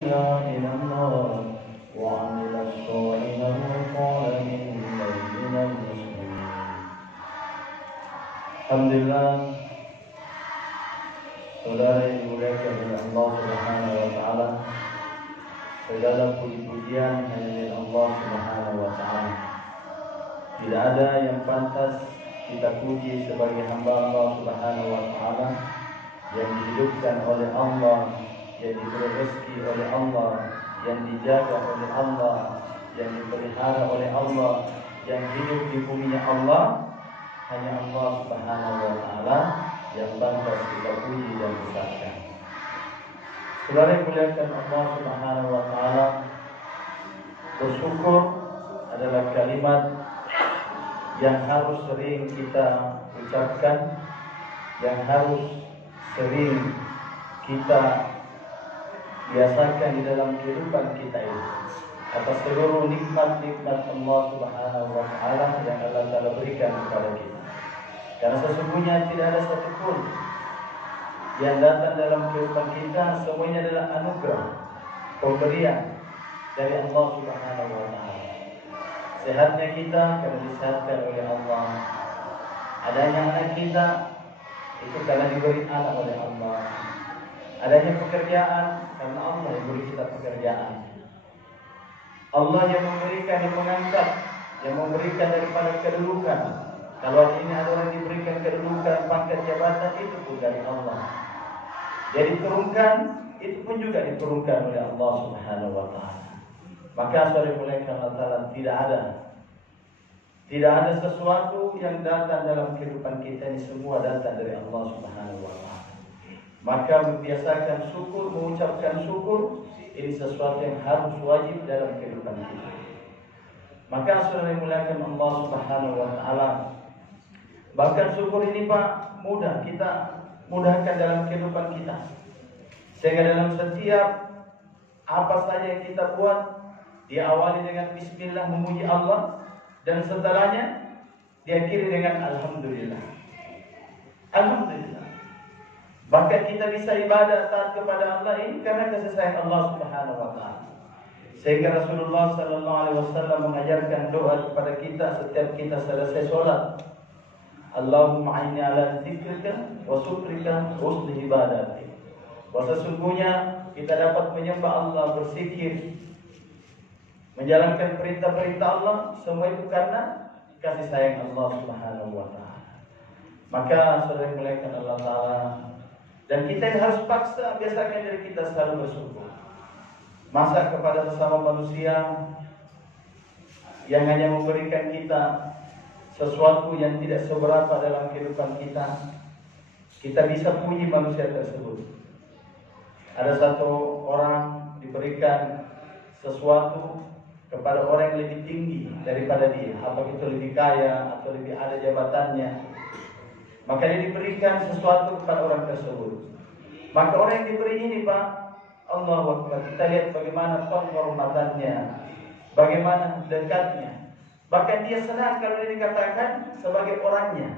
إلى النار وعمل صالحا وقال إني من المسلمين. Alhamdulillah, saudara yang dimuliakan oleh Allah Subhanahu wa taala, segala puji-pujian hanya milik Allah Subhanahu wa taala. Tidak ada yang pantas kita puji sebagai hamba Allah Subhanahu wa taala yang dihidupkan oleh Allah, yang diberi rezeki oleh Allah, yang dijaga oleh Allah, yang dipelihara oleh Allah, yang hidup di buminya Allah. Hanya Allah Subhanahu wa taala yang pantas kita puji dan besarkan. Saudara yang muliakan Allah Subhanahu wa taala, bersyukur adalah kalimat yang harus sering kita ucapkan, yang harus sering kita biasakan di dalam kehidupan kita ini atas seluruh nikmat-nikmat Allah Subhanahu wa taala yang Allah Taala berikan kepada kita. Karena sesungguhnya tidak ada satupun yang datang dalam kehidupan kita, semuanya adalah anugerah, pemberian dari Allah Subhanahu wa taala. Sehatnya kita karena disehatkan oleh Allah. Adanya anak kita itu karena diberi anak oleh Allah. Adanya pekerjaan karena Allah yang beri kita pekerjaan. Allah yang memberikan, yang mengangkat, yang memberikan daripada kedudukan. Kalau ini ada orang diberikan kedudukan, pangkat jabatan, itu pun dari Allah. Jadi diturunkan, itu pun juga diturunkan oleh Allah Subhanahu wa taala. Maka saudara muliakan Allah Taala, tidak ada sesuatu yang datang dalam kehidupan kita ini, semua datang dari Allah Subhanahu wa taala. Maka membiasakan syukur, mengucapkan syukur, ini sesuatu yang harus wajib dalam kehidupan kita. Maka saudara yang muliakan Allah Subhanahu wa taala, bahkan syukur ini Pak, mudah kita mudahkan dalam kehidupan kita. Sehingga dalam setiap apa saja yang kita buat, diawali dengan bismillah, memuji Allah, dan setelahnya diakhiri dengan alhamdulillah. Alhamdulillah. Bahkan kita bisa ibadah taat kepada Allah ini karena kasih sayang Allah Subhanahu wa taala. Sehingga Rasulullah sallallahu alaihi wasallam mengajarkan doa kepada kita setiap kita selesai sholat. Allahumma a'inni ala dzikrika wa syukrika wa husni ibadatik. Bahwa sesungguhnya kita dapat menyembah Allah, berzikir, menjalankan perintah-perintah Allah, semua itu karena kasih sayang Allah Subhanahu wa taala. Maka saudara yang muliakan Allah taala, dan kita harus paksa biasakan diri kita selalu bersyukur. Masa kepada sesama manusia yang hanya memberikan kita sesuatu yang tidak seberapa dalam kehidupan kita, kita bisa puji manusia tersebut. Ada satu orang diberikan sesuatu kepada orang yang lebih tinggi daripada dia, apa itu lebih kaya atau lebih ada jabatannya, maka dia diberikan sesuatu kepada orang tersebut. Maka orang yang diberi ini Pak, Allahu Akbar, kita lihat bagaimana penghormatannya, bagaimana dekatnya. Bahkan dia senang kalau dia dikatakan sebagai orangnya.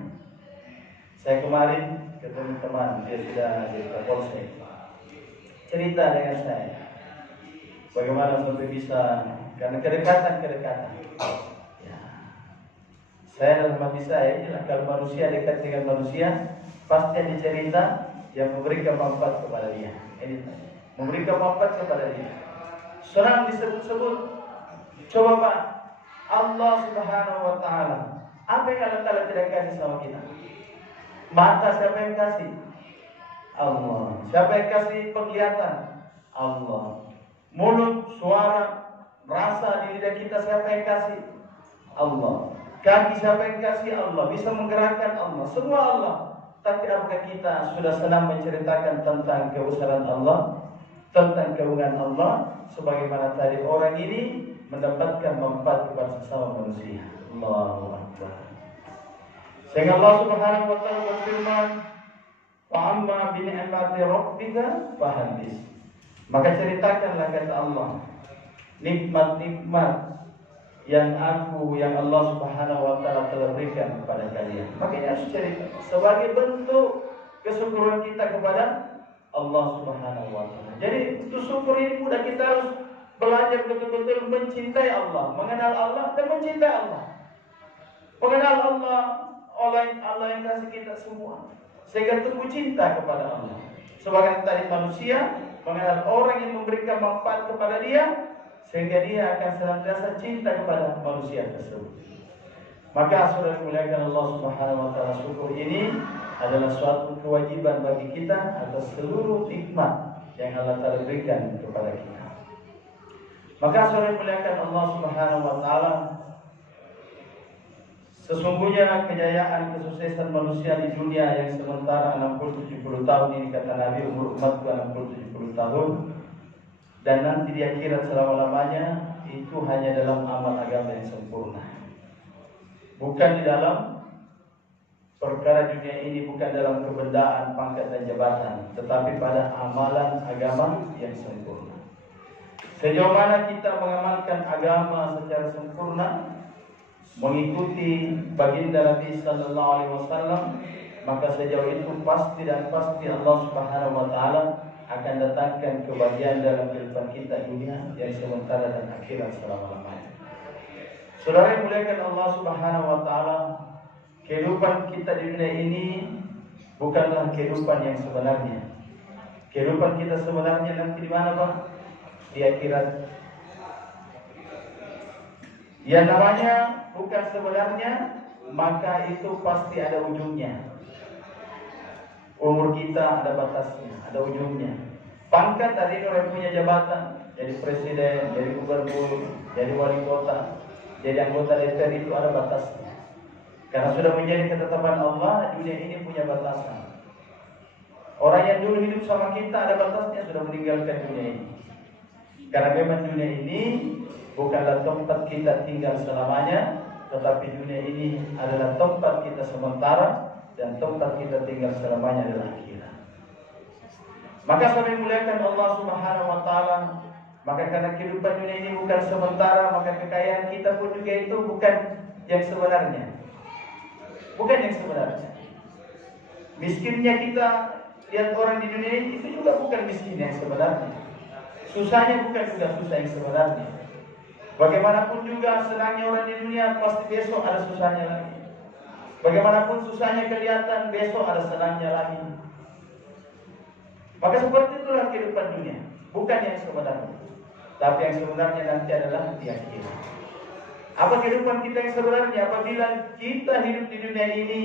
Saya kemarin ketemu teman, dia sudah di Kapolsek, cerita dengan saya bagaimana sampai bisa, karena kedekatan. Ya. Saya dalam hati saya, inilah kalau manusia dekat dengan manusia, pasti ada cerita yang memberikan manfaat kepada dia. Ini memberikan manfaat kepada dia. Senang disebut-sebut. Coba Pak, Allah Subhanahu wa taala, apa yang Allah Taala tidak kasih sama kita? Mata siapa yang kasih? Allah. Siapa yang kasih penglihatan? Allah. Mulut, suara, rasa di lidah kita siapa yang kasih? Allah. Kaki siapa yang kasih? Allah. Bisa menggerakkan Allah. Semua Allah. Tapi apakah kita sudah senang menceritakan tentang kebesaran Allah, tentang keagungan Allah, sebagaimana tadi orang ini mendapatkan manfaat kepada sesama manusia. Allahu Akbar. Sehingga Allah Subhanahu wa taala berfirman, "Wa amma bi ni'mati rabbika fahaddits." Maka ceritakanlah, kata Allah, nikmat-nikmat yang Allah Subhanahu wa taala telah berikan kepada kalian. Makanya harus cerita sebagai bentuk kesyukuran kita kepada Allah Subhanahu wa taala. Jadi untuk syukur ini mudah, kita harus belajar betul-betul mencintai Allah, mengenal Allah dan mencintai Allah. Mengenal Allah, Allah yang kasih kita semua, sehingga tumbuh cinta kepada Allah. Sebagai tadi manusia mengenal orang yang memberikan manfaat kepada dia, sehingga dia akan senantiasa cinta kepada manusia tersebut. Maka saudara muliakan Allah Subhanahu wa taala, syukur ini adalah suatu kewajiban bagi kita atas seluruh nikmat yang Allah Ta'ala berikan kepada kita. Maka saudara muliakan Allah Subhanahu wa taala, sesungguhnya kejayaan kesuksesan manusia di dunia yang sementara 60-70 tahun ini, kata Nabi, umur umatku 60-70 tahun, dan nanti di akhirat selama-lamanya, itu hanya dalam amal agama yang sempurna. Bukan di dalam perkara dunia ini, bukan dalam kebendaan, pangkat dan jabatan, tetapi pada amalan agama yang sempurna. Sejauh mana kita mengamalkan agama secara sempurna, mengikuti baginda Nabi sallallahu alaihi wasallam, maka sejauh itu pasti dan pasti Allah Subhanahu wa taala akan datangkan kebahagiaan dalam kehidupan kita dunia yang sementara dan akhirat selama-lamanya. Saudara yang muliakan Allah Subhanahu wa taala, kehidupan kita di dunia ini bukanlah kehidupan yang sebenarnya. Kehidupan kita sebenarnya nanti di mana, Pak? Di akhirat. Yang namanya bukan sebenarnya, maka itu pasti ada ujungnya. Umur kita ada batasnya, ada ujungnya. Pangkat tadi orang punya jabatan, jadi presiden, jadi gubernur, jadi wali kota, jadi anggota DPR, itu ada batasnya. Karena sudah menjadi ketetapan Allah, dunia ini punya batasan. Orang yang dulu hidup sama kita ada batasnya, sudah meninggalkan dunia ini. Karena memang dunia ini bukanlah tempat kita tinggal selamanya, tetapi dunia ini adalah tempat kita sementara, dan tempat kita tinggal selamanya adalah akhirat. Maka sampai muliakan Allah Subhanahu wa taala, maka karena kehidupan dunia ini bukan sementara, maka kekayaan kita pun juga itu bukan yang sebenarnya. Bukan yang sebenarnya. Miskinnya kita, lihat orang di dunia ini, itu juga bukan miskin yang sebenarnya. Susahnya bukan juga susah yang sebenarnya. Bagaimanapun juga senangnya orang di dunia, pasti besok ada susahnya lagi. Bagaimanapun susahnya kelihatan, besok ada senangnya lagi. Maka seperti itulah kehidupan dunia, bukan yang sebenarnya. Tapi yang sebenarnya nanti adalah di akhirat. Apa kehidupan kita yang sebenarnya? Apabila kita hidup di dunia ini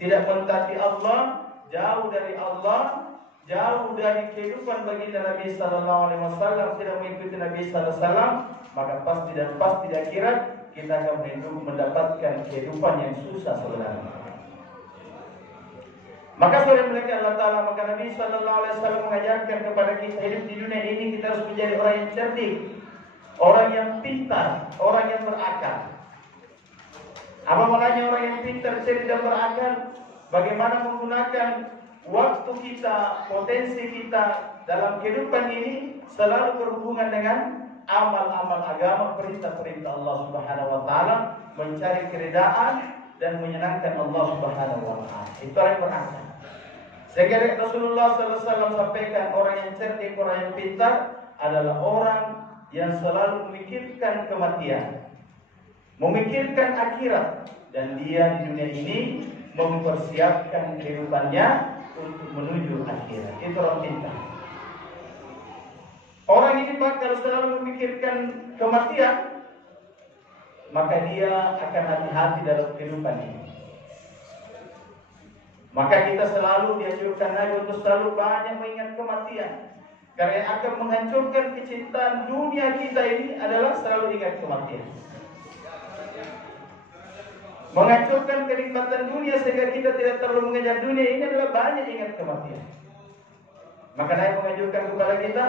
tidak mentaati Allah, jauh dari Allah, jauh dari kehidupan baginda Nabi sallallahu alaihi wasallam, tidak mengikuti Nabi sallallahu alaihi wasallam, maka pasti dan pasti di akhirat kita akan mendapatkan kehidupan yang susah sebenarnya. Maka saudara melihat Allah Ta'ala, maka Nabi sallallahu alaihi wasallam mengajarkan kepada kita hidup di dunia ini, kita harus menjadi orang yang cerdik, orang yang pintar, orang yang berakal. Apa maknanya orang yang pintar, cerdik dan berakal? Bagaimana menggunakan waktu kita, potensi kita dalam kehidupan ini selalu berhubungan dengan amal-amal agama, perintah-perintah Allah Subhanahu wa taala, mencari keridaan dan menyenangkan Allah Subhanahu wa taala. Itu orang yang berakal. Sehingga Rasulullah sallallahu alaihi wasallam sampaikan, orang yang cerdik, orang yang pintar adalah orang yang selalu memikirkan kematian, memikirkan akhirat, dan dia di dunia ini mempersiapkan kehidupannya untuk menuju akhirat. Itu orang pintar. Orang ini kalau selalu memikirkan kematian, maka dia akan hati-hati dalam kehidupan ini. Maka kita selalu dianjurkan lagi untuk selalu banyak mengingat kematian. Karena yang akan menghancurkan kecintaan dunia kita ini adalah selalu ingat kematian. Menghancurkan kenikmatan dunia sehingga kita tidak terlalu mengejar dunia ini adalah banyak ingat kematian. Maka Nabi menganjurkan kepada kita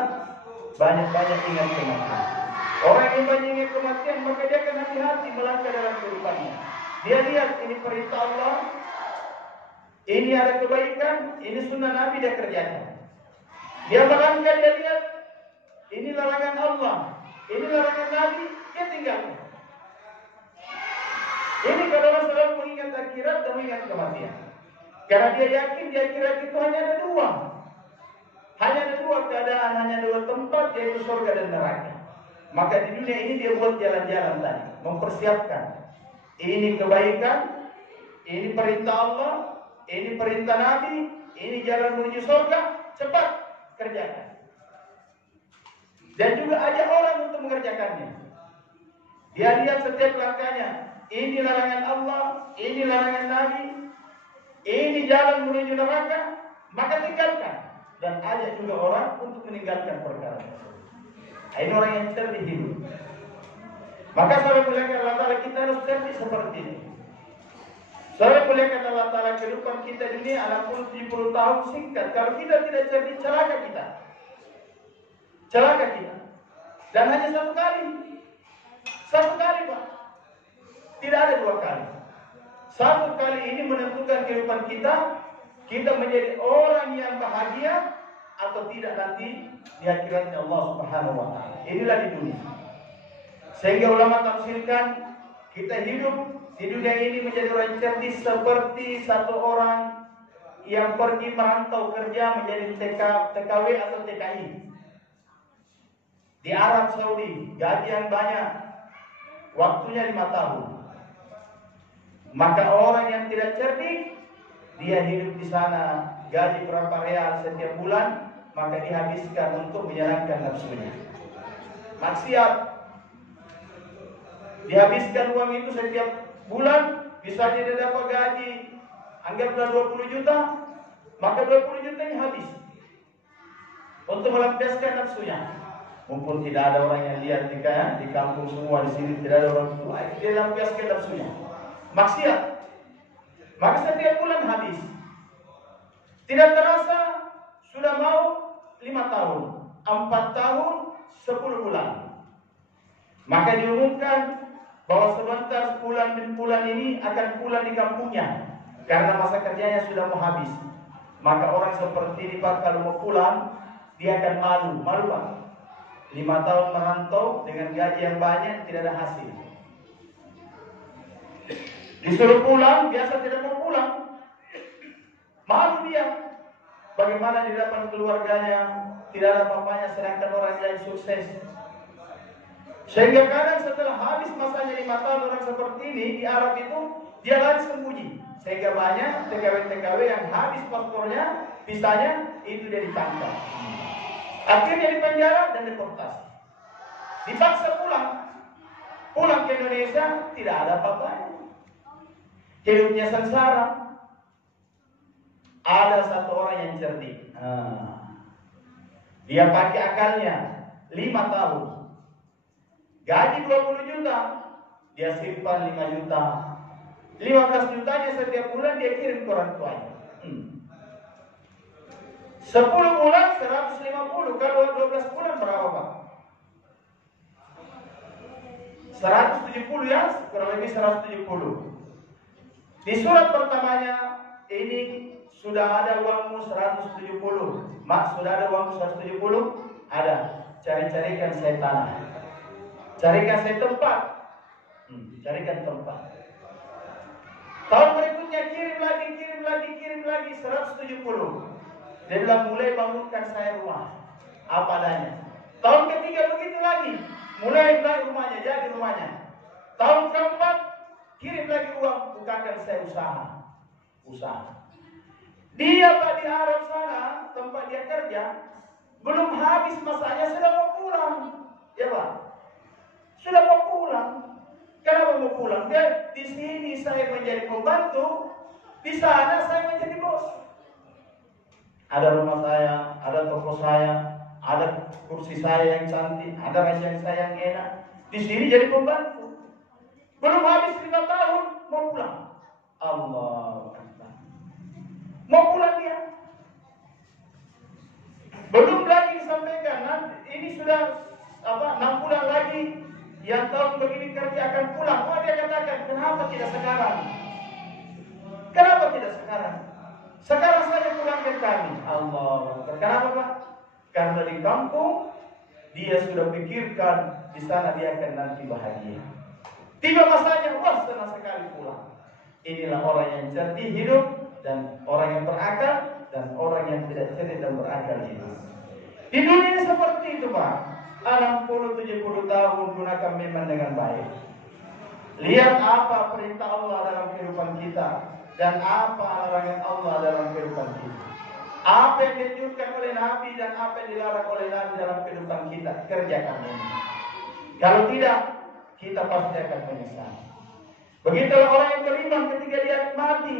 banyak-banyak ingat kematian. Orang yang banyak ingat kematian, maka dia akan hati-hati melangkah dalam kehidupannya. Dia lihat ini perintah Allah, ini ada kebaikan, ini sunnah Nabi, dia kerjakan. Dia melangkah, dia lihat ini larangan Allah, ini larangan Nabi, dia tinggalkan. Ini kalau orang selalu mengingat akhirat dan mengingat kematian. Karena dia yakin di akhirat itu hanya ada dua. hanya ada dua keadaan, hanya dua tempat, yaitu surga dan neraka. Maka di dunia ini dia buat jalan-jalan tadi, mempersiapkan. Ini kebaikan, ini perintah Allah, ini perintah Nabi, ini jalan menuju surga, cepat kerjakan. Dan juga ajak orang untuk mengerjakannya. Dia lihat setiap langkahnya, ini larangan Allah, ini larangan Nabi, ini jalan menuju neraka, maka tinggalkan. Dan ajak juga orang untuk meninggalkan perkara tersebut. Ini orang yang cerdik hidup. Maka sahabat muliakan Allah Ta'ala, kita harus cerdik seperti ini. Sahabat muliakan Allah Ta'ala, kehidupan kita di dunia 60-70 tahun singkat. Kalau kita tidak cerdik, celaka kita. Celaka kita. Dan hanya satu kali. Satu kali, Pak. Tidak ada dua kali. Satu kali ini menentukan kehidupan kita. Kita menjadi orang yang bahagia atau tidak nanti di akhiratnya Allah Subhanahu wa Ta'ala. Inilah di dunia. Sehingga ulama tafsirkan, kita hidup di dunia ini menjadi orang cerdik seperti satu orang yang pergi merantau kerja menjadi TKW atau TKI di Arab Saudi, gaji yang banyak, waktunya 5 tahun. Maka orang yang tidak cerdik, dia hidup di sana, gaji berapa real setiap bulan, maka dihabiskan untuk menyenangkan nafsunya. Maksiat, dihabiskan uang itu setiap bulan, misalnya dia dapat gaji, anggaplah 20 juta, maka 20 jutanya habis untuk melampiaskan nafsunya. Mumpun tidak ada orang yang lihat di kampung semua di sini tidak ada orang tua, dia lampiaskan nafsunya. Maksiat, maka setiap bulan habis. Tidak terasa sudah mau 5 tahun, 4 tahun, 10 bulan. Maka diumumkan bahwa sebentar bulan ini akan pulang di kampungnya karena masa kerjanya sudah mau habis. Maka orang seperti ini Pak, kalau mau pulang dia akan malu Pak. 5 tahun merantau dengan gaji yang banyak tidak ada hasil. Disuruh pulang, biasa tidak mau pulang. Malu dia. Bagaimana di depan keluarganya tidak ada apa-apanya, sedangkan orang yang sukses. Sehingga kadang setelah habis masanya 5 tahun orang seperti ini di Arab itu, dia lari sembunyi. Sehingga banyak TKW-TKW yang habis paspornya, visanya, itu dia ditangkap. Akhirnya di penjara dan deportasi. Dipaksa pulang ke Indonesia, tidak ada apa-apanya. Hidupnya sengsara. Ada satu orang yang cerdik. Dia pakai akalnya 5 tahun. Gaji 20 juta, dia simpan 5 juta. 15 jutanya setiap bulan dia kirim ke orang tuanya. 10 bulan 150. Kalau 12 bulan berapa Pak? 170 ya, kurang lebih 170. Di surat pertamanya ini sudah ada uangmu 170. Mak, sudah ada uangmu 170? Ada. Cari-carikan saya tanah. Carikan saya tempat. Carikan tempat. Tahun berikutnya kirim lagi 170. Dia bilang mulai bangunkan saya rumah apa adanya. Tahun ketiga begitu lagi. Mulai rumahnya, jadi rumahnya. Tahun keempat kirim lagi uang, bukakan saya usaha. Dia Pak di Arab sana, tempat dia kerja, belum habis masanya sudah mau pulang. Ya Pak, sudah mau pulang. Kenapa mau pulang? Dia di sini saya menjadi pembantu, di sana saya menjadi bos. Ada rumah saya, ada toko saya, ada kursi saya yang cantik, ada ranjang saya yang enak. Di sini jadi pembantu. Belum habis 5 tahun mau pulang. Allah Akbar. Mau pulang dia. Belum lagi disampaikan, ini sudah 6 bulan lagi yang tahun begini kerja akan pulang. Oh, dia katakan, kenapa tidak sekarang? Kenapa tidak sekarang? Sekarang saja pulangkan kami. Allah. Kenapa Pak? Karena di kampung dia sudah pikirkan di sana dia akan nanti bahagia. Tiba masanya, wah senang sekali pulang. Inilah orang yang cerdik hidup dan orang yang berakal dan orang yang tidak cerdik dan berakal hidup. Di dunia seperti itu, Pak. 60-70 tahun gunakan memang dengan baik. Lihat apa perintah Allah dalam kehidupan kita dan apa larangan Allah dalam kehidupan kita. Apa yang dianjurkan oleh Nabi dan apa yang dilarang oleh Nabi dalam kehidupan kita, kerjakan ini. Kalau tidak, kita pasti akan menyesal. Begitulah orang yang beriman ketika dia mati.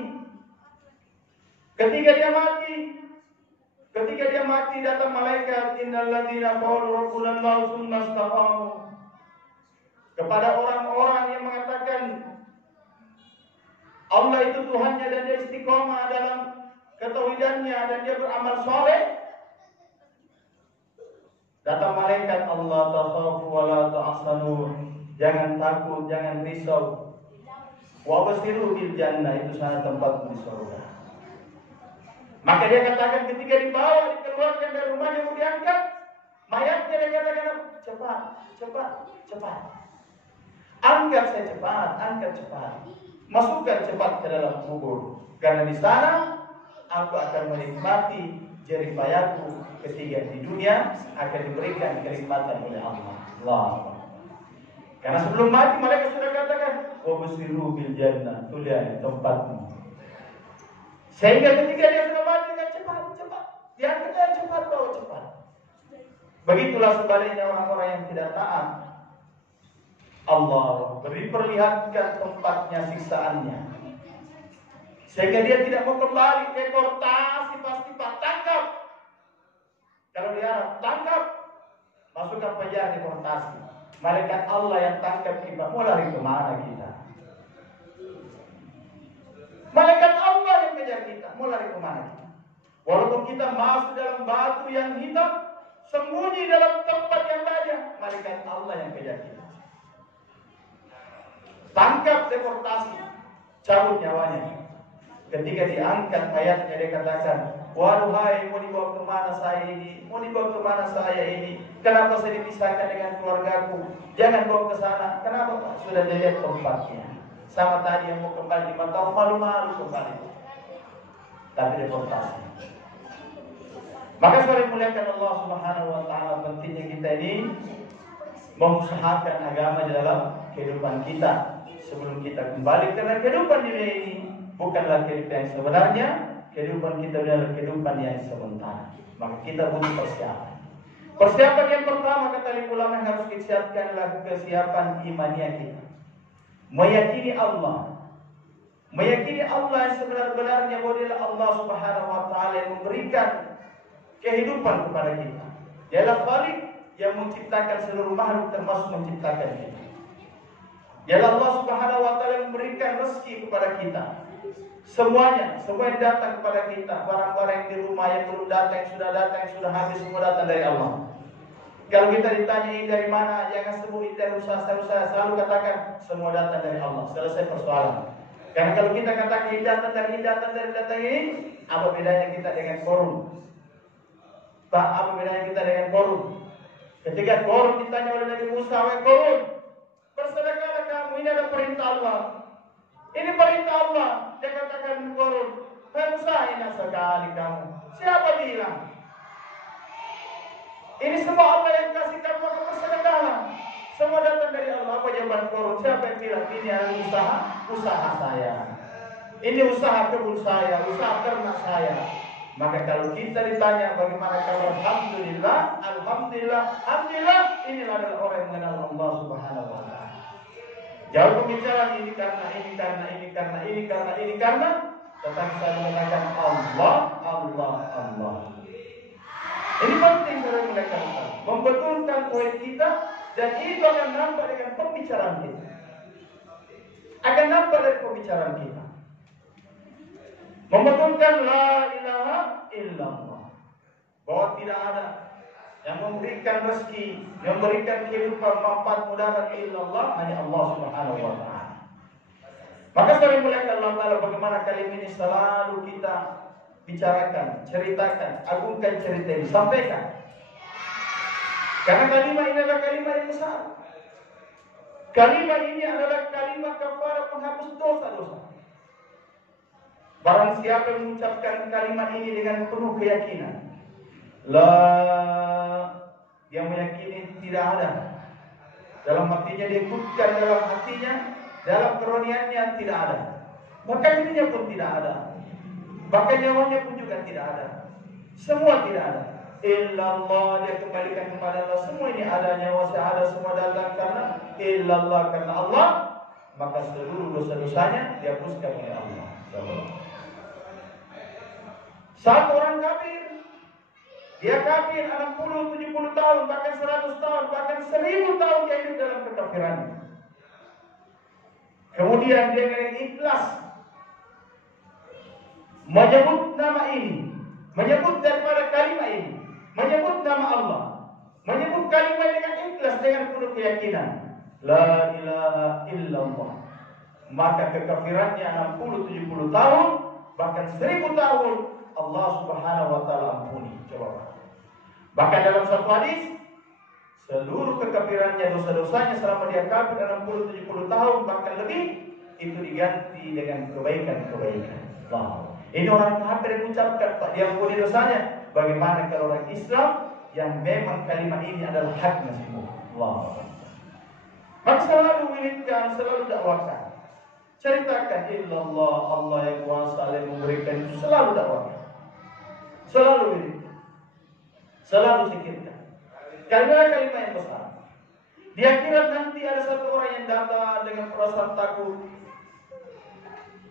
Ketika dia mati datang malaikat, innal ladzina qalu rabbuna Allah tsumma istaqamu. Kepada orang-orang yang mengatakan Allah itu Tuhannya dan dia istiqomah dalam ketauhidannya dan dia beramal saleh. Datang malaikat, Allah takhafu wa la tahzanu. Jangan takut, jangan risau. Wa basiru bil jannah, itu sana tempatmu di surga. Maka dia katakan ketika dibawa, dikeluarkan dari rumahnya mau diangkat, mayatnya dia katakan, cepat. Angkat saya cepat. Masukkan cepat ke dalam kubur. Karena di sana aku akan menikmati jerih payahku ketika di dunia akan diberikan kenikmatan oleh Allah. Karena sebelum mati mereka sudah katakan, wa basiru bil jannah, tulian tempatmu. Sehingga ketika dia sudah mati dengan cepat. Diangkat cepat, bawa cepat. Begitulah sebaliknya orang-orang yang tidak taat. Allah diperlihatkan tempatnya siksaannya. Sehingga dia tidak mau kembali, deportasi pasti Pak, tangkap. Kalau dia tangkap, masukkan penjara, deportasi. Malaikat Allah yang tangkap kita, mau lari kemana kita? Malaikat Allah yang kejar kita, mau lari kemana kita? Walaupun kita masuk dalam batu yang hitam, sembunyi dalam tempat yang tajam, malaikat Allah yang kejar kita. Tangkap, deportasi, cabut nyawanya. Ketika diangkat mayatnya dia katakan, waduh hai, mau dibawa kemana saya ini? Kenapa saya dipisahkan dengan keluargaku? Jangan bawa ke sana. Kenapa Pak? Sudah dilihat tempatnya. Sama tadi yang mau kembali 5 tahun, malu-malu kembali. Tapi deportasi. Maka saudara muliakan Allah Subhanahu wa taala, pentingnya kita ini mengusahakan agama di dalam kehidupan kita sebelum kita kembali, karena kehidupan dunia ini bukanlah kehidupan yang sebenarnya, kehidupan kita adalah kehidupan yang sementara. Maka kita butuh persiapan. Persiapan yang pertama kata ulama yang harus disiapkan adalah kesiapan imaniyah kita. Meyakini Allah yang sebenar-benarnya bahwa Dia Allah Subhanahu wa taala yang memberikan kehidupan kepada kita. Dialah Khalik yang menciptakan seluruh makhluk termasuk menciptakan kita. Dialah Allah Subhanahu wa taala yang memberikan rezeki kepada kita. Semuanya, semua yang datang kepada kita, barang-barang yang di rumah yang belum datang, yang sudah datang, yang sudah habis, semua datang dari Allah. Kalau kita ditanya ini dari mana, jangan sebut dari usaha, selalu katakan semua datang dari Allah. Selesai persoalan. Karena kalau kita katakan ini datang ini, apa bedanya kita dengan korun? Pak, apa bedanya kita dengan korun? Ketika korun ditanya oleh Nabi Musa, wahai korun, bersedekahlah kamu, ini ada perintah Allah. Ini perintah Allah. Dia katakan korun, wahai Musa, enak sekali kamu. Siapa bilang? Ini semua Allah yang kasih kamu, maka bersedekahlah. Semua datang dari Allah. Apa jawaban korun? Siapa yang bilang ini adalah usaha saya? Ini usaha kebun saya, usaha ternak saya. Maka kalau kita ditanya bagaimana kalau alhamdulillah, inilah adalah orang yang mengenal Allah Subhanahu wa taala. Jauh pembicaraan ini karena tetapi saya mengatakan Allah. Ini penting saudara mereka membetulkan poin kita, dan itu akan nampak dengan pembicaraan kita. Akan nampak dari pembicaraan kita. Membetulkan la ilaha illallah, bahwa tidak ada yang memberikan rezeki, yang memberikan kehidupan manfaat mudarat illallah, hanya Allah Subhanahu wa taala. Maka saudara muliakan Allah taala, bagaimana kalimat ini selalu kita bicarakan, ceritakan, agungkan cerita ini, sampaikan. Karena kalimat ini adalah kalimat yang besar. Kalimat ini adalah kalimat kafarah penghapus dosa-dosa. Barang siapa yang mengucapkan kalimat ini dengan penuh keyakinan, la dia meyakini tidak ada. Dalam hatinya dia ikutkan dalam hatinya, dalam kerohaniannya tidak ada. Bahkan dirinya pun tidak ada. Bahkan nyawanya pun juga tidak ada. Semua tidak ada. Illallah, dia kembalikan kepada Allah. Semua ini ada, nyawa saya ada, semua datang karena illallah, karena Allah. Maka seluruh dosa-dosanya dihapuskan oleh Allah. Satu orang kafir, dia kafir 60, 70 tahun, bahkan 100 tahun, bahkan 1000 tahun dia hidup dalam kekafiran. Kemudian dia dengan ikhlas menyebut nama ini, menyebut daripada kalimat ini, menyebut nama Allah, menyebut kalimat dengan ikhlas, dengan penuh keyakinan, la ilaha illallah. Maka kekafirannya 60-70 tahun, bahkan 1000 tahun, Allah Subhanahu wa taala ampuni. Coba. Bahkan dalam satu hadis, seluruh kekafirannya, dosa-dosanya selama dia kafir 60-70 tahun bahkan lebih, itu diganti dengan kebaikan-kebaikan. Wow. Ini orang kafir yang mengucapkan tak diampuni dosanya. Bagaimana kalau orang Islam yang memang kalimat ini adalah haknya semua. Wow. Maka selalu wiridkan, selalu dakwakan. Ceritakan illallah, Allah yang kuasa yang memberikan itu, selalu dakwakan. Selalu wiridkan. Selalu zikirkan. Kalimat-kalimat yang besar. Dia kira nanti ada satu orang yang datang dengan perasaan takut,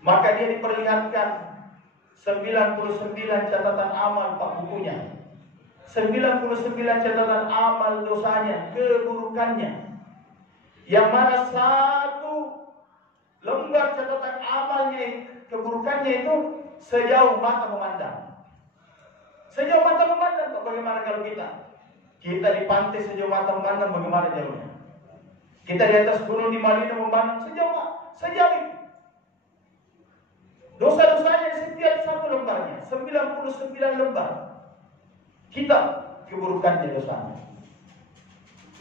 maka dia diperlihatkan 99 catatan amal Pak bukunya, 99 catatan amal dosanya, keburukannya, yang mana satu lembar catatan amalnya, keburukannya itu sejauh mata memandang. Sejauh mata memandang. Bagaimana kalau kita di pantai sejauh mata memandang, bagaimana jauhnya? Kita di atas gunung di Madinah memandang sejauh itu. Dosa-dosanya setiap satu lembarnya 99 lembar. Kita keburukannya dosanya.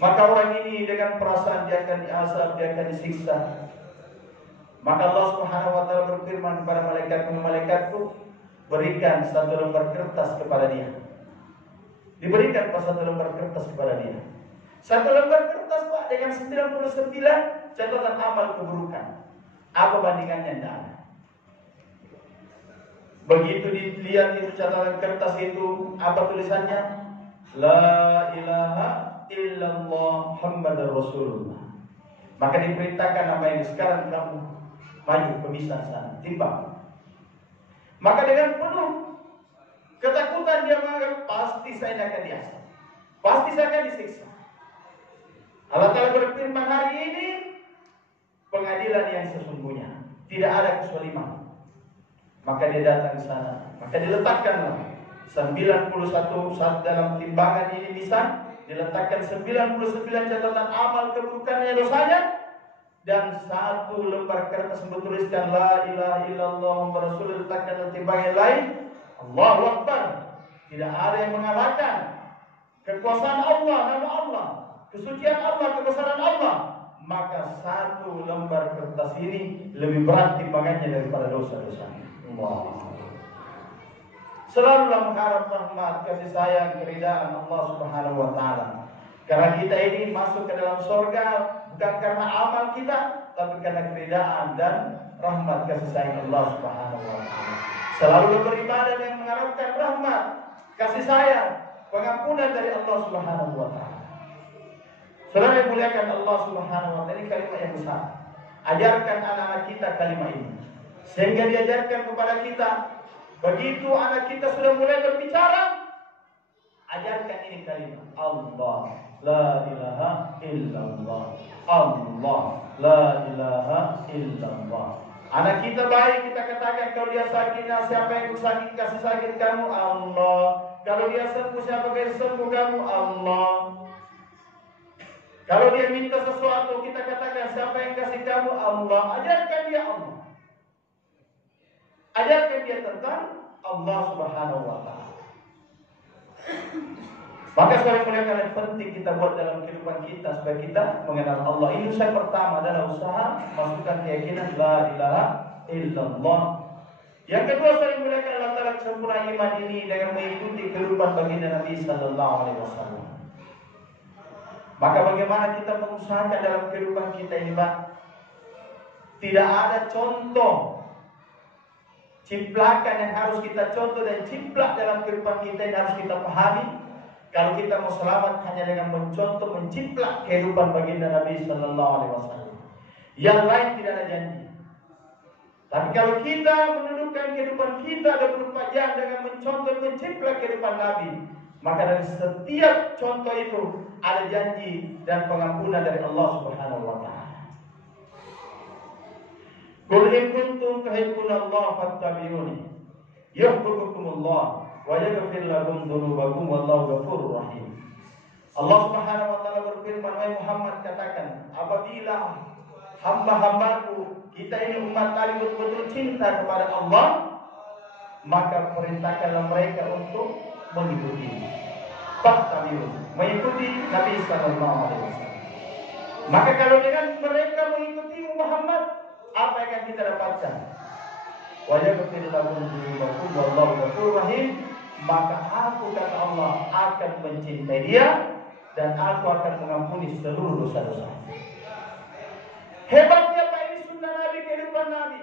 Maka orang ini dengan perasaan dia akan diazab, dia akan disiksa. Maka Allah Subhanahu wa taala berfirman kepada malaikatku, berikan satu lembar kertas kepada dia. Diberikan satu lembar kertas kepada dia. Satu lembar kertas Pak dengan 99 catatan amal keburukan. Apa bandingannya? Tidak ada. Begitu dilihat itu catatan kertas itu, apa tulisannya? La ilaha illallah Muhammadur Rasulullah. Maka diperintahkan apa ini? Sekarang kamu maju ke misal sana, timbang. Maka dengan penuh ketakutan dia menganggap pasti saya akan diazab, pasti saya akan disiksa. Allah Ta'ala berfirman, hari ini pengadilan yang sesungguhnya, tidak ada kezaliman. Maka dia datang ke sana, maka diletakkanlah 91 saat dalam timbangan ini bisa diletakkan 99 catatan amal keburukannya, dosanya, dan satu lembar kertas bertuliskan la ilaha illallah Muhammadur Rasulullah, diletakkan dalam timbangan lain. Allahu Akbar. Tidak ada yang mengalahkan kekuasaan Allah, nama Allah, kesucian Allah, kebesaran Allah. Maka satu lembar kertas ini lebih berat timbangannya daripada dosa-dosanya. Allah. Selalulah mengharap rahmat, kasih sayang, keridaan Allah Subhanahu wa taala. Karena kita ini masuk ke dalam surga bukan karena amal kita, tapi karena keridaan dan rahmat kasih sayang Allah Subhanahu wa taala. Selalu beribadah yang mengharapkan rahmat, kasih sayang, pengampunan dari Allah Subhanahu wa taala. Saudara yang muliakan Allah Subhanahu wa taala, ini kalimat yang besar. Ajarkan anak-anak kita kalimat ini, sehingga diajarkan kepada kita. Begitu anak kita sudah mulai berbicara, ajarkan ini kalimat Allah, la ilaha illallah, Allah, la ilaha illallah. Anak kita baik, kita katakan kalau dia sakit, siapa yang sakit kasih sakit kamu? Allah. Kalau dia sembuh, siapa yang sembuh kamu? Allah. Kalau dia minta sesuatu, kita katakan siapa yang kasih kamu? Allah. Ajarkan dia Allah. Ajarkan dia tentang Allah Subhanahu wa taala. Maka sebagai mulia yang penting kita buat dalam kehidupan kita supaya kita mengenal Allah. Ini usaha pertama adalah usaha masukkan keyakinan la ilaha illallah. Yang kedua, sebagai mulia Allah Taala sempurna iman ini dengan mengikuti kehidupan baginda Nabi sallallahu alaihi wasallam. Maka bagaimana kita mengusahakan dalam kehidupan kita ini, Pak? Tidak ada contoh ciplakan yang harus kita contoh dan ciplak dalam kehidupan kita yang harus kita pahami. Kalau kita mau selamat hanya dengan mencontoh, menciplak kehidupan baginda Nabi Sallallahu Alaihi Wasallam. Yang lain tidak ada janji. Tapi kalau kita menundukkan kehidupan kita 24 jam dengan mencontoh, menciplak kehidupan Nabi, maka dari setiap contoh itu ada janji dan pengampunan dari Allah Subhanahu Wa Taala. Qul in kuntum tuhibbunallaha fattabi'uni yuhibbukumullah wa yaghfir lakum dzunubakum wallahu ghafurur rahim. Allah Subhanahu wa taala berfirman, wahai Muhammad, katakan, apabila hamba-hambaku, kita ini umat Nabi betul-betul cinta kepada Allah, maka perintahkanlah mereka untuk mengikuti. Fattabi'uni, mengikuti Nabi sallallahu alaihi wasallam. Maka kalau dengan mereka mengikuti Muhammad, apa yang akan kita dapatkan? Wa yaghfir lakum dzunubakum wallahu ghafurur rahim. Maka aku, kata Allah, akan mencintai dia dan aku akan mengampuni seluruh dosa-dosa. Hebatnya Pak, ini sunnah Nabi, kehidupan Nabi.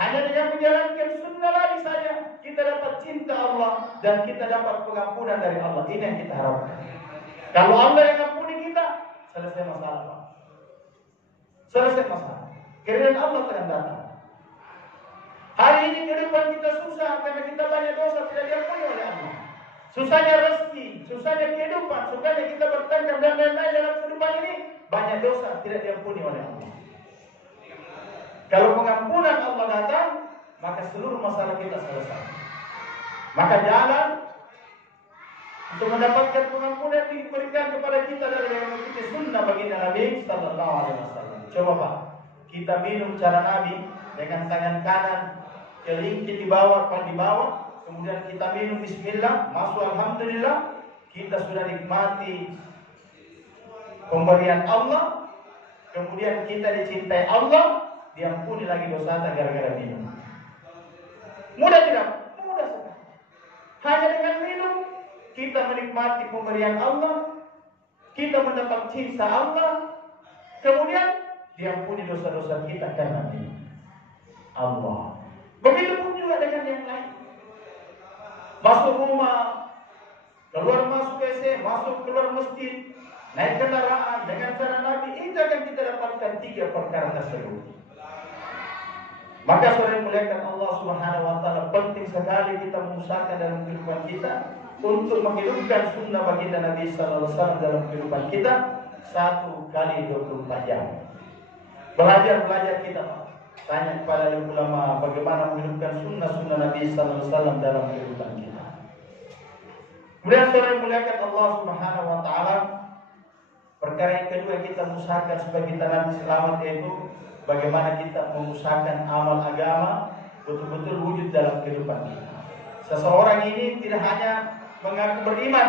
Hanya dengan menjalankan sunnah Nabi saja kita dapat cinta Allah dan kita dapat pengampunan dari Allah. Ini yang kita harapkan. Kalau Allah yang ampuni kita, selesai masalah, Pak. Selesai masalah. Keridhaan Allah akan datang. Hari ini kehidupan kita susah karena kita banyak dosa tidak diampuni oleh Allah. Susahnya rezeki, susahnya kehidupan, susahnya kita bertengkar dan lain-lain dalam kehidupan ini, banyak dosa tidak diampuni oleh Allah. Kalau pengampunan Allah datang, maka seluruh masalah kita selesai. Maka jalan untuk mendapatkan pengampunan diberikan kepada kita dari yang mengikuti sunnah baginda Nabi Sallallahu Alaihi Wasallam. Coba Pak, kita minum cara Nabi dengan tangan kanan, kelingking di bawah, kemudian kita minum bismillah, masuk alhamdulillah, kita sudah nikmati pemberian Allah, kemudian kita dicintai Allah, diampuni lagi dosa gara-gara minum. Mudah tidak? Mudah sekali. Hanya dengan minum kita menikmati pemberian Allah, kita mendapat cinta Allah, kemudian diampuni dosa-dosa kita karena minum. Allah. Begitu pun juga dengan yang lain. Masuk rumah, keluar masuk WC, masuk keluar masjid, naik kendaraan dengan cara Nabi, itu akan kita dapatkan 3 perkara tersebut. Maka saudara muliakan Allah Subhanahu wa taala, penting sekali kita mengusahakan dalam kehidupan kita untuk menghidupkan sunnah baginda Nabi sallallahu alaihi wasallam dalam kehidupan kita 1 kali 24 jam. Belajar kita, Pak. Tanya kepada ulama bagaimana menghidupkan sunnah Nabi sallallahu alaihi wasallam dalam kehidupan kita. Kemudian saudara muliakan Allah Subhanahu wa taala, perkara yang kedua yang kita usahakan supaya kita nanti selamat, yaitu bagaimana kita mengusahakan amal agama betul-betul wujud dalam kehidupan kita. Seseorang ini tidak hanya mengaku beriman,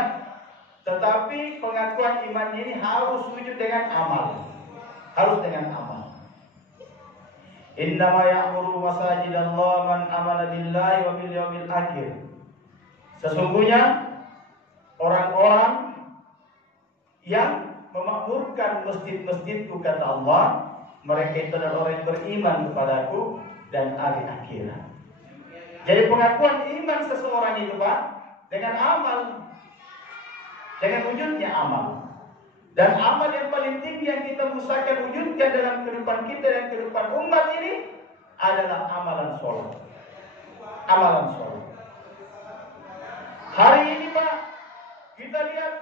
tetapi pengakuan iman ini harus wujud dengan amal. Harus dengan amal. Innama ya'muru masajidallah man amana billahi wa bil yawmil akhir. Sesungguhnya orang-orang yang memakmurkan masjid-masjidku, kata Allah, mereka itu adalah orang yang beriman kepadaku dan hari akhirat. Jadi pengakuan iman seseorang itu, Pak, dengan amal, dengan wujudnya amal. Dan amal yang paling tinggi yang kita usahakan wujudkan dalam kehidupan kita dan kehidupan umat ini adalah amalan sholat. Amalan sholat. Hari ini, Pak, kita lihat,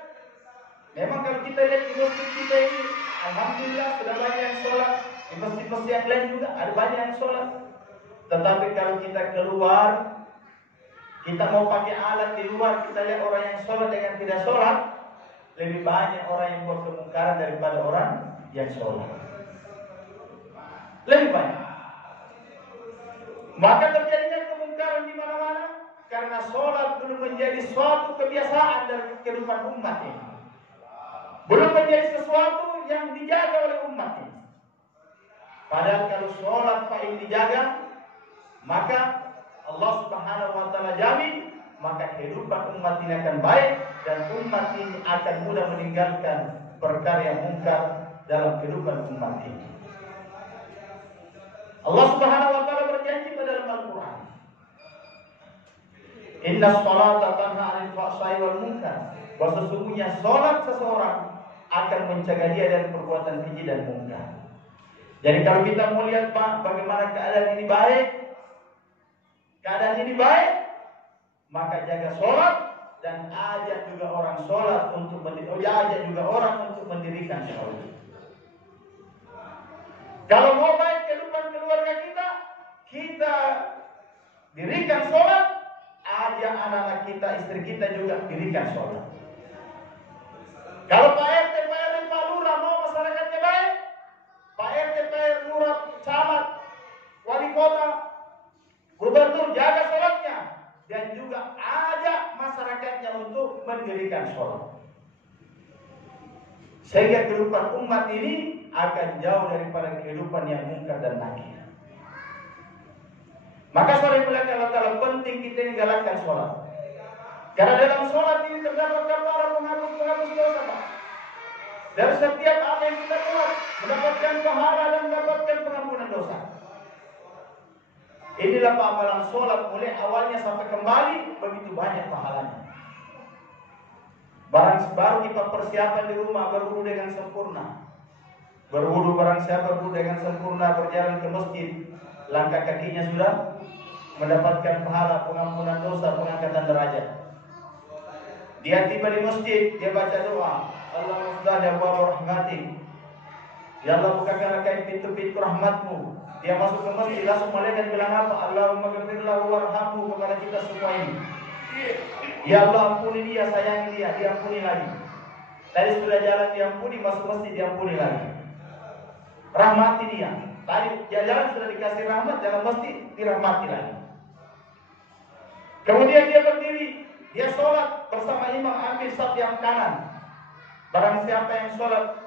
memang kalau kita lihat di masjid kita ini, alhamdulillah sudah banyak yang sholat. Di masjid-masjid yang lain juga ada banyak yang sholat. Tetapi kalau kita keluar, kita mau pakai alat di luar, kita lihat orang yang sholat dengan tidak sholat, lebih banyak orang yang buat kemungkaran daripada orang yang sholat. Lebih banyak. Maka terjadinya kemungkaran di mana-mana karena sholat belum menjadi suatu kebiasaan dalam kehidupan umat ini. Belum menjadi sesuatu yang dijaga oleh umat ini. Padahal kalau sholat Pak ini dijaga, maka Allah Subhanahu wa taala jamin, maka kehidupan umat ini akan baik dan umat ini akan mudah meninggalkan perkara yang mungkar dalam kehidupan umat ini. Allah Subhanahu wa taala berjanji pada dalam Al-Qur'an, "Inna sholata tanha 'anil fahsya'i wal munkar." Bahwa sesungguhnya salat seseorang akan mencegah dia dari perbuatan keji dan mungkar. Jadi kalau kita mau lihat Pak, bagaimana keadaan ini baik, maka jaga sholat dan ajak juga orang sholat untuk mendirikan sholat. Kalau mau baik kehidupan keluarga kita dirikan sholat, ajak anak-anak kita, istri kita juga dirikan sholat. Kalau Pak RT, Pak Lurah mau masyarakatnya baik, Pak RT, Pak Lurah, camat, wali kota, gubernur jaga sholatnya dan juga ajak masyarakatnya untuk mendirikan sholat. Sehingga kehidupan umat ini akan jauh daripada kehidupan yang mungkar dan nakir. Maka saudara mulia Allah Ta'ala, penting kita menggalakkan sholat. Karena dalam sholat ini terdapat kafarat penghapus dosa, Pak. Dari setiap apa yang kita buat, mendapatkan pahala dan mendapatkan pengampunan dosa. Inilah amalan sholat, mulai awalnya sampai kembali begitu banyak pahalanya. Baru kita persiapan di rumah, berwudu dengan sempurna. Barang siapa berwudu dengan sempurna, berjalan ke masjid, langkah kakinya sudah mendapatkan pahala, pengampunan dosa, pengangkatan derajat. Dia tiba di masjid, dia baca doa, Allahumma ftah abwaab rahmatik. Ya Allah, bukakanlah pintu-pintu rahmatmu. Dia masuk ke masjid, langsung malaikat bilang apa? Allahumma ghfir lahu warhamhu, kepada kita semua ini. Ya Allah, ampuni dia, sayangi dia, diampuni lagi. Tadi sudah jalan diampuni, masuk masjid diampuni lagi. Rahmati dia. Tadi jalan sudah dikasih rahmat, dalam masjid dirahmati lagi. Kemudian dia berdiri, dia sholat bersama imam, ambil saf yang kanan. Barang siapa yang sholat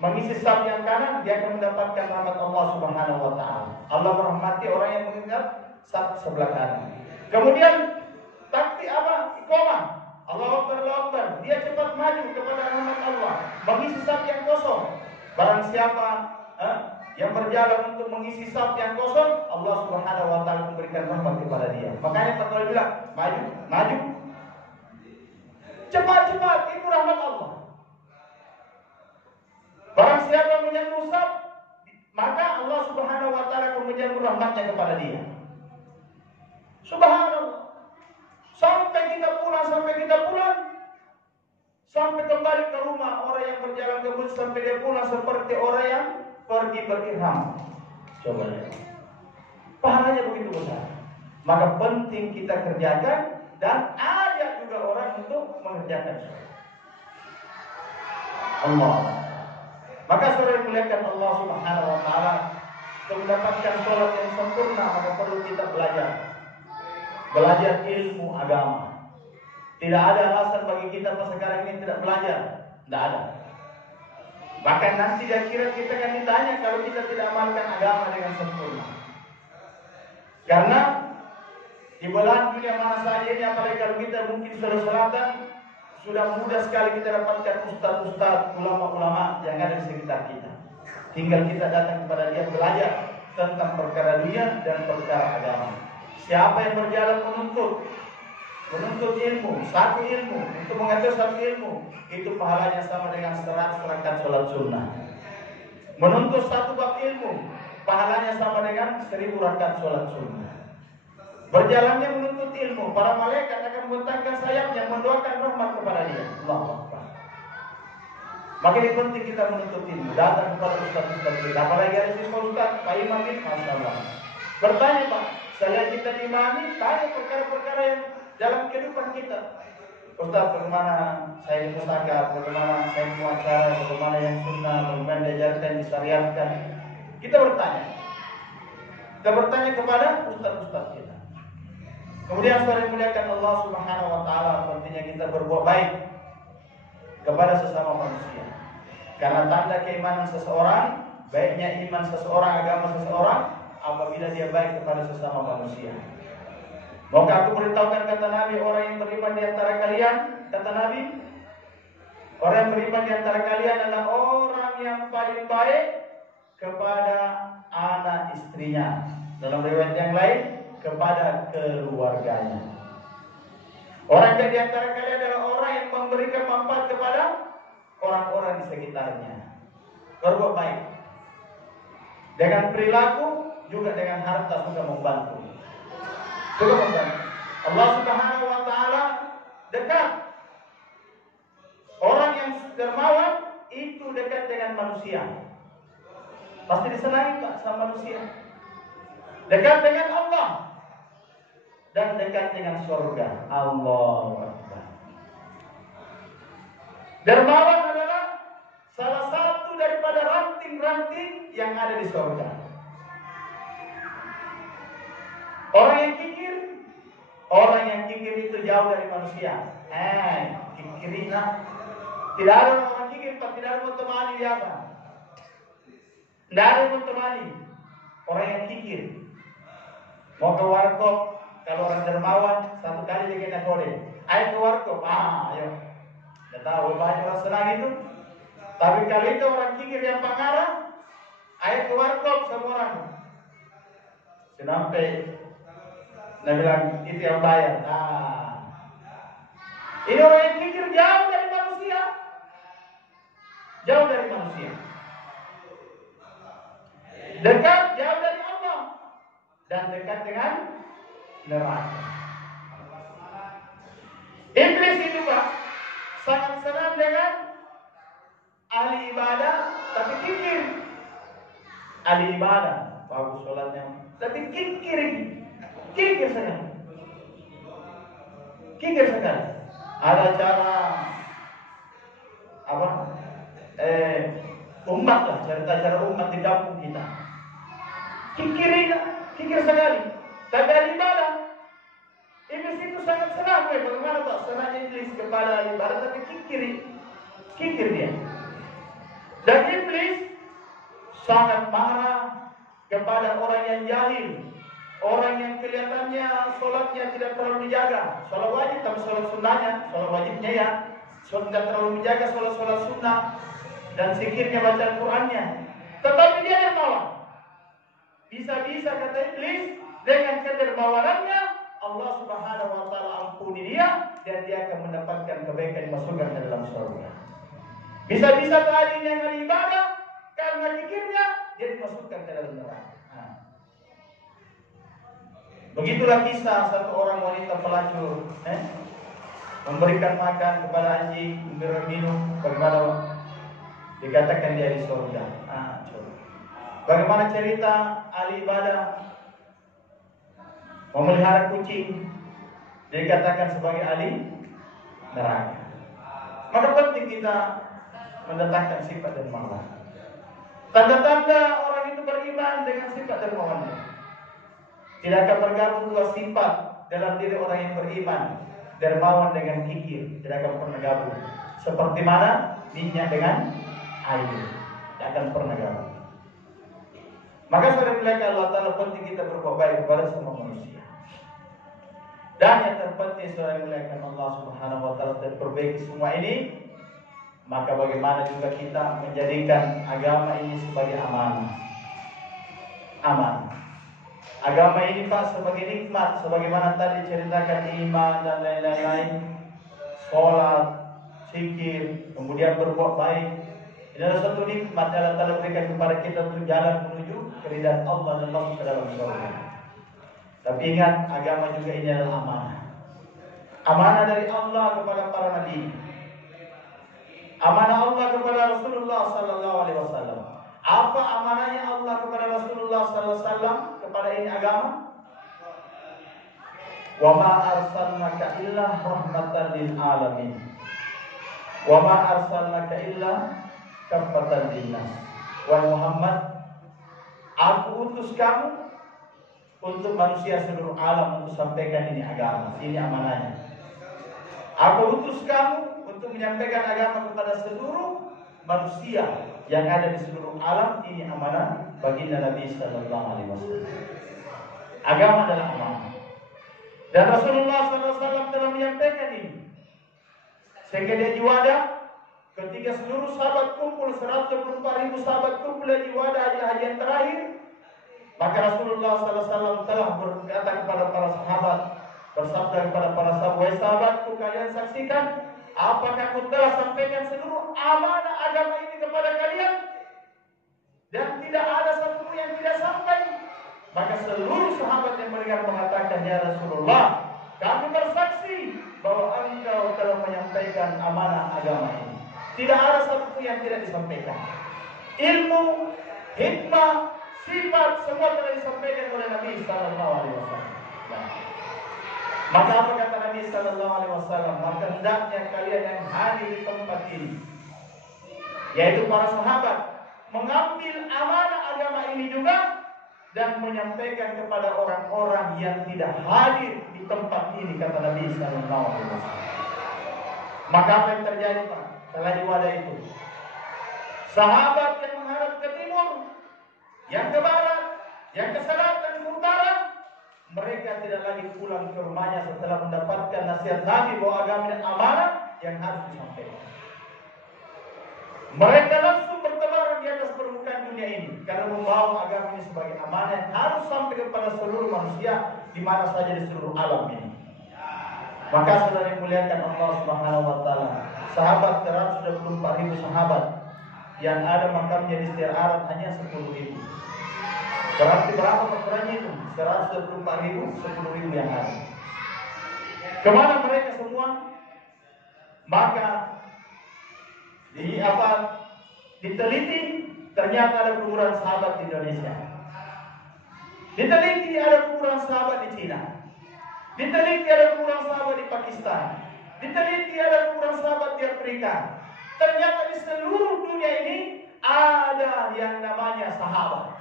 mengisi saf yang kanan, dia akan mendapatkan rahmat Allah Subhanahu wa taala. Allah merahmati orang yang mengingat saf sebelah kanan. Kemudian takbir iqamah. Allahu Akbar, Allahu Akbar. Dia cepat maju kepada rahmat Allah, mengisi saf yang kosong. Barang siapa yang berjalan untuk mengisi saf yang kosong, Allah Subhanahu wa taala memberikan rahmat kepada dia. Makanya Pak bilang, maju. Cepat, itu rahmat Allah. Barang siapa menyambung saf, maka Allah Subhanahu wa taala akan menjambur rahmatnya kepada dia. Subhanallah. Sampai kita pulang, sampai kembali ke rumah, orang yang berjalan ke masjid sampai dia pulang seperti orang yang pergi berihram. Coba lihat. Pahalanya begitu besar. Maka penting kita kerjakan dan ajak juga orang untuk mengerjakan sholat. Allah. Maka saudara yang muliakan Allah Subhanahu wa taala, untuk mendapatkan sholat yang sempurna maka perlu kita belajar ilmu agama. Tidak ada alasan bagi kita pas sekarang ini tidak belajar. Tidak ada. Bahkan nanti di akhirat kita akan ditanya kalau kita tidak amalkan agama dengan sempurna. Karena di belahan dunia mana saja ini, apalagi kalau kita mungkin selatan, sudah mudah sekali kita dapatkan ustaz-ustaz, ulama-ulama yang ada di sekitar kita. Tinggal kita datang kepada dia belajar tentang perkara dunia dan perkara agama. Siapa yang berjalan menuntut ilmu, satu ilmu, untuk mengatur satu ilmu, itu pahalanya sama dengan 100 rakaat sholat sunnah. Menuntut satu bab ilmu, pahalanya sama dengan 1000 rakaat sholat sunnah. Berjalannya menuntut ilmu, para malaikat akan membentangkan sayapnya mendoakan rahmat kepada dia. Allahu Akbar. Maka ini penting kita menuntut ilmu, datang kepada ustaz-ustaz kita. Apalagi ada siswa ustaz, Pak Imam ini, Masya Allah. Bertanya Pak, saya kita diimami, tanya perkara-perkara yang dalam kehidupan kita. Ustaz, bagaimana saya dimusakat, bagaimana saya muacara, bagaimana yang sunnah, bagaimana diajarkan, disyariatkan. Kita bertanya kepada ustaz-ustaz kita. Kemudian saudara muliakan Allah Subhanahu wa taala, pentingnya kita berbuat baik kepada sesama manusia. Karena tanda keimanan seseorang, baiknya iman seseorang, agama seseorang, apabila dia baik kepada sesama manusia. Maka aku beritahukan, kata Nabi, orang yang beriman di antara kalian, kata Nabi, Orang yang beriman di antara kalian adalah orang yang paling baik kepada anak istrinya. Dalam riwayat yang lain, kepada keluarganya. Orang yang di antara kalian adalah orang yang memberikan manfaat kepada orang-orang di sekitarnya. Berbuat baik. Dengan perilaku, juga dengan harta sudah membantu. Juga membantu. Allah Subhanahu wa Ta'ala dekat. Orang yang dermawan itu dekat dengan manusia. Pasti disenangi Pak sama manusia. Dekat dengan Allah dan dekat dengan surga. Allahu Akbar. Dermawan adalah salah satu daripada ranting-ranting yang ada di surga. Orang yang kikir itu jauh dari manusia. Kikirina. Tidak ada orang kikir, Pak. Tidak ada mutemani biasa. Tidak ada mutemani. Orang yang kikir. Mau ke warkop, kalau orang dermawan, satu kali dia kena kode. Ayo ke warkop. Ayo. Tidak tahu, banyak orang senang itu. Tapi kalau itu orang kikir yang pengarah, ayo ke warkop semua orang. Sampai dia bilang, itu yang bayar. Ini orang yang kikir jauh dari manusia. Jauh dari manusia. Dekat, jauh dari Allah. Dan dekat dengan neraka. Iblis itu Pak, sangat senang dengan ahli ibadah, tapi kikir. Ahli ibadah, bagus sholatnya, tapi kikir. Kikir sekali. Kikir sekali. Ada cara umat lah, cara umat di kampung kita. Kikir sekali. Tapi ahli ibadah. Iblis itu sangat senang. Bagaimana Pak? Senang iblis kepada ahli ibadah, tapi kikir dia. Dan iblis sangat marah kepada orang yang jahil. Orang yang kelihatannya sholatnya tidak terlalu dijaga. Sholat wajib tapi sholat sunnahnya, sholat wajibnya ya. Sholat tidak terlalu dijaga, sholat sunnah. Dan zikirnya baca Al-Qurannya. Tetapi dia yang malah. Bisa-bisa kata iblis, dengan kedermawanannya Allah Subhanahu wa Ta'ala ampuni dia, dan dia akan mendapatkan kebaikan dimasukkan ke dalam surga. Bisa-bisa tadi yang ahli ibadah, karena kikirnya dia dimasukkan ke dalam neraka. Begitulah kisah satu orang wanita pelacur, memberikan makan kepada anjing, memberi minum, bagaimana dikatakan dia di surga. Bagaimana cerita ahli ibadah memelihara kucing, dikatakan sebagai ahli neraka. Maka penting kita mendatangkan sifat dermawan. Tanda-tanda orang itu beriman dengan sifat dermawannya. Tidak akan bergabung dua sifat dalam diri orang yang beriman, dermawan dengan kikir, tidak akan pernah gabung. Seperti mana minyak dengan air, tidak akan pernah gabung. Maka saudara bilang Allah Ta'ala penting kita berbuat baik kepada semua manusia. Dan yang terpenting saudara bilang Allah Subhanahu wa Ta'ala terperbaiki semua ini. Maka bagaimana juga kita menjadikan agama ini sebagai amanah. Agama ini Pak sebagai nikmat, sebagaimana tadi ceritakan iman dan lain-lain, sholat, zikir, kemudian berbuat baik. Ini adalah satu nikmat yang Allah berikan kepada kita untuk jalan menuju keridhaan Allah dan masuk ke dalam surga. Tapi ingat, agama juga ini adalah amanah. Amanah dari Allah kepada para nabi. Amanah Allah kepada Rasulullah Sallallahu Alaihi Wasallam. Apa amanahnya Allah kepada Rasulullah Sallallahu Alaihi Wasallam kepada ini agama? Wa ma arsalnaka illa rahmatan lil alamin. Wa ma arsalnaka illa kaffatan linnas. Wahai Muhammad, aku utus kamu untuk manusia seluruh alam untuk sampaikan ini agama, ini amanahnya. Aku utus kamu untuk menyampaikan agama kepada seluruh manusia yang ada di seluruh alam, ini amanah baginda Nabi Sallallahu Alaihi Wasallam. Agama adalah amanah. Dan Rasulullah SAW telah menyampaikan ini. Sehingga dia juada ketika seluruh sahabat kumpul, 124.000 sahabat kumpul di wadah haji yang terakhir, maka Rasulullah SAW telah berkata kepada para sahabat, bersabda kepada para sahabat, wahai sahabatku, kalian saksikan apakah aku telah sampaikan seluruh amanah agama ini kepada kalian, dan tidak ada satu yang tidak sampai. Maka seluruh sahabat yang mereka mengatakan, ya Rasulullah, kami bersaksi bahwa engkau telah menyampaikan amanah agama ini. Tidak ada satu yang tidak disampaikan. Ilmu, hikmah, sifat semua telah disampaikan oleh Nabi Sallallahu Alaihi Wasallam. Maka apa kata Nabi Sallallahu Alaihi Wasallam? Maka hendaknya kalian yang hadir di tempat ini, yaitu para sahabat, mengambil amanah agama ini juga dan menyampaikan kepada orang-orang yang tidak hadir di tempat ini, kata Nabi Sallallahu Alaihi Wasallam. Maka apa yang terjadi, Pak? Setelah di wadah itu, sahabat yang menghadap ke timur, yang ke barat, yang ke selatan, ke utara, mereka tidak lagi pulang ke rumahnya setelah mendapatkan nasihat Nabi bahwa agama ini amanah yang harus disampaikan. Mereka langsung bertebaran di atas permukaan dunia ini karena membawa agama ini sebagai amanah yang harus sampai kepada seluruh manusia di mana saja di seluruh alam ini. Maka saudara yang muliakan Allah Subhanahu wa taala, sahabat 124.000 sahabat yang ada makamnya di setiap Arab hanya 10.000. Berarti berapa perkiranya itu? 124.000, 10.000 yang ada. Kemana mereka semua? Maka diteliti, ternyata ada kuburan sahabat di Indonesia. Diteliti ada kuburan sahabat di Cina. Diteliti ada kuburan sahabat di Pakistan. Diteliti ada kuburan sahabat di Afrika. Ternyata di seluruh dunia ini ada yang namanya sahabat.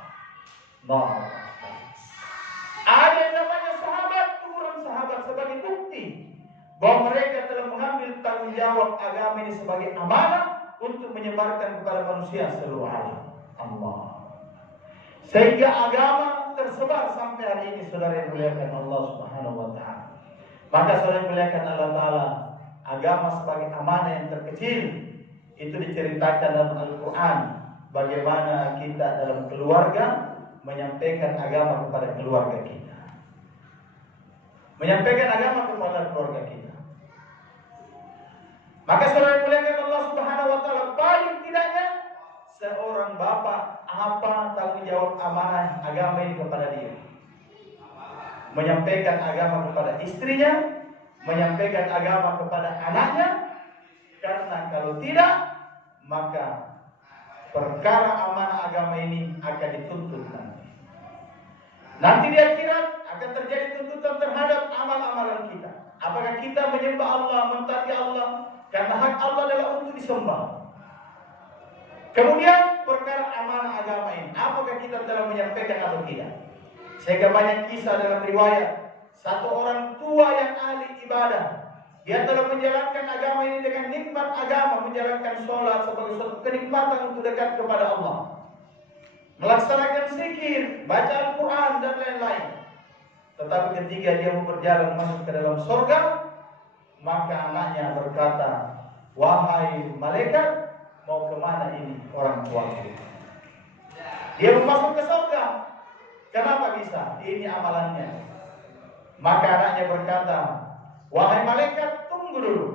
Ada yang namanya sahabat, kuburan sahabat sebagai bukti bahwa mereka telah mengambil tanggung jawab agama ini sebagai amanah untuk menyebarkan kepada manusia seluruh alam. Allah. Sehingga agama tersebar sampai hari ini, saudara yang muliakan Allah Subhanahu wa taala. Maka saudara yang muliakan Allah taala, agama sebagai amanah yang terkecil itu diceritakan dalam Al-Qur'an, bagaimana kita dalam keluarga menyampaikan agama kepada keluarga kita. Menyampaikan agama kepada keluarga kita. Maka saudara yang muliakan Allah Subhanahu wa taala, paling tidaknya seorang bapak apa tanggung jawab amanah agama ini kepada dia? Menyampaikan agama kepada istrinya, menyampaikan agama kepada anaknya, karena kalau tidak, maka perkara amanah agama ini akan dituntut nanti. Nanti di akhirat akan terjadi tuntutan terhadap amal-amalan kita. Apakah kita menyembah Allah, mentaati Allah, karena hak Allah adalah untuk disembah. Kemudian perkara amanah agama ini, apakah kita telah menyampaikan atau tidak? Sehingga banyak kisah dalam riwayat, satu orang tua yang ahli ibadah, dia telah menjalankan agama ini dengan nikmat agama, menjalankan sholat sebagai suatu kenikmatan untuk dekat kepada Allah, melaksanakan zikir, baca Al-Quran dan lain-lain. Tetapi ketika dia mau berjalan masuk ke dalam surga, maka anaknya berkata, wahai malaikat, mau kemana ini orang tua kita? Dia mau masuk ke surga. Kenapa bisa? Ini amalannya. Maka anaknya berkata, wahai malaikat, tunggu dulu.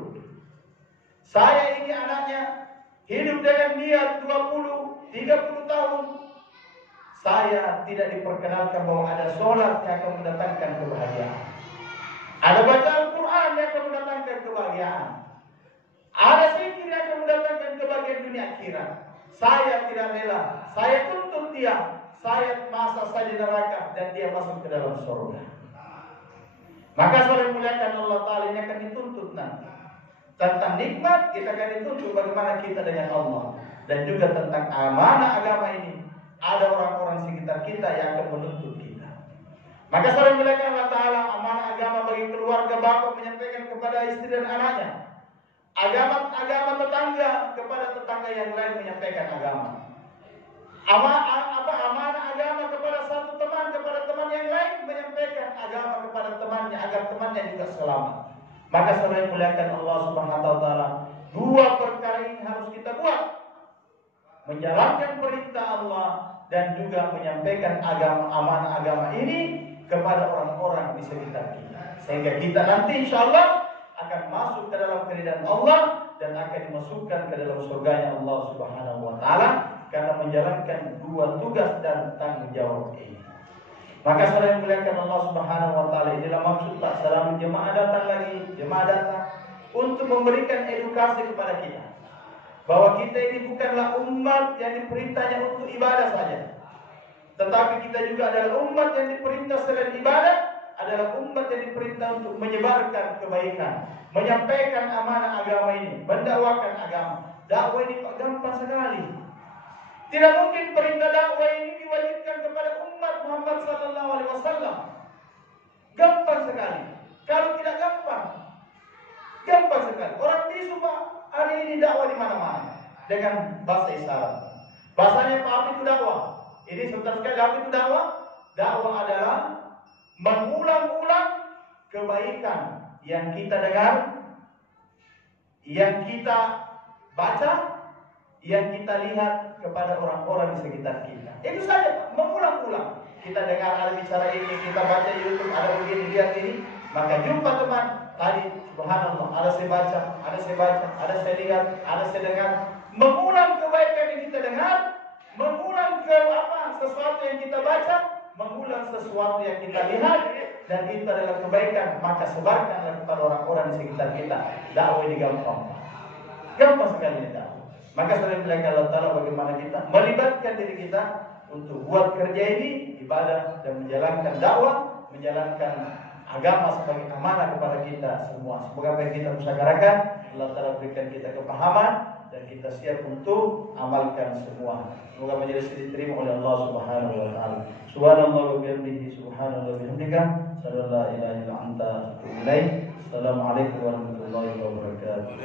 Saya ini anaknya, hidup dengan dia 20-30 tahun. Saya tidak diperkenalkan bahwa ada sholat yang akan mendatangkan kebahagiaan. Ada baca Al-Quran yang akan mendatangkan kebahagiaan. Ada zikir yang akan mendatangkan kebahagiaan dunia akhirat. Saya tidak rela. Saya tuntut dia. Saya masa saja neraka dan dia masuk ke dalam surga. Maka saudara muliakan Allah Ta'ala, ini akan dituntut nanti. Tentang nikmat kita akan dituntut bagaimana kita dengan Allah. Dan juga tentang amanah agama ini, ada orang-orang sekitar kita yang akan menuntut kita. Maka saudara muliakan Allah Ta'ala, amanah agama bagi keluarga bapak menyampaikan kepada istri dan anaknya. Agama tetangga kepada tetangga yang lain menyampaikan agama. Amanah agama kepada satu teman kepada teman yang lain menyampaikan agama kepada temannya agar temannya juga selamat. Maka saudara yang muliakan Allah Subhanahu wa taala, dua perkara ini harus kita buat. Menjalankan perintah Allah dan juga menyampaikan amanah agama ini kepada orang-orang di sekitar kita. Sehingga kita nanti insya Allah akan masuk ke dalam keridhaan Allah dan akan dimasukkan ke dalam surganya Allah Subhanahu wa taala karena menjalankan dua tugas dan tanggung jawab ini. Maka saudara yang muliakan Allah Subhanahu wa taala, inilah maksud tak salam jemaah datang untuk memberikan edukasi kepada kita bahwa kita ini bukanlah umat yang diperintahnya untuk ibadah saja, tetapi kita juga adalah umat yang diperintah selain ibadah, adalah umat yang diperintah untuk menyebarkan kebaikan, menyampaikan amanah agama ini, mendakwakan agama. Dakwah ini gampang sekali. Tidak mungkin perintah dakwah ini diwajibkan kepada umat Muhammad sallallahu alaihi wasallam. Gampang sekali. Kalau tidak gampang sekali. Orang bisu Pak, hari ini dakwah di mana-mana dengan bahasa isyarat. Bahasanya apa itu dakwah? Ini sebentar sekali apa itu dakwah? Dakwah adalah mengulang-ulang kebaikan yang kita dengar, yang kita baca, yang kita lihat kepada orang-orang di sekitar kita. Itu saja, mengulang-ulang. Kita dengar ada bicara ini, kita baca YouTube, ada begini, lihat ini. Maka jumpa teman, tadi subhanallah, ada saya baca, ada saya lihat, ada saya dengar. Mengulang kebaikan yang kita dengar, mengulang sesuatu yang kita baca, mengulang sesuatu yang kita lihat, dan itu adalah kebaikan. Maka sebarkanlah kepada orang-orang di sekitar kita. Dakwah ini gampang. Gampang sekali dakwah. Maka sering belajar Allah Ta'ala bagaimana kita melibatkan diri kita untuk buat kerja ini, ibadah, dan menjalankan dakwah, menjalankan agama sebagai amanah kepada kita semua. Semoga apa yang kita musyawarahkan, Allah Ta'ala berikan kita kepahaman dan kita siap untuk amalkan semua. Semoga menjadi diterima oleh Allah Subhanahu wa taala. Subhanallah wa bihamdihi, subhanallah wa bihamdika, sallallahu ilaha illa anta, atubu ilaik. Assalamualaikum warahmatullahi wabarakatuh.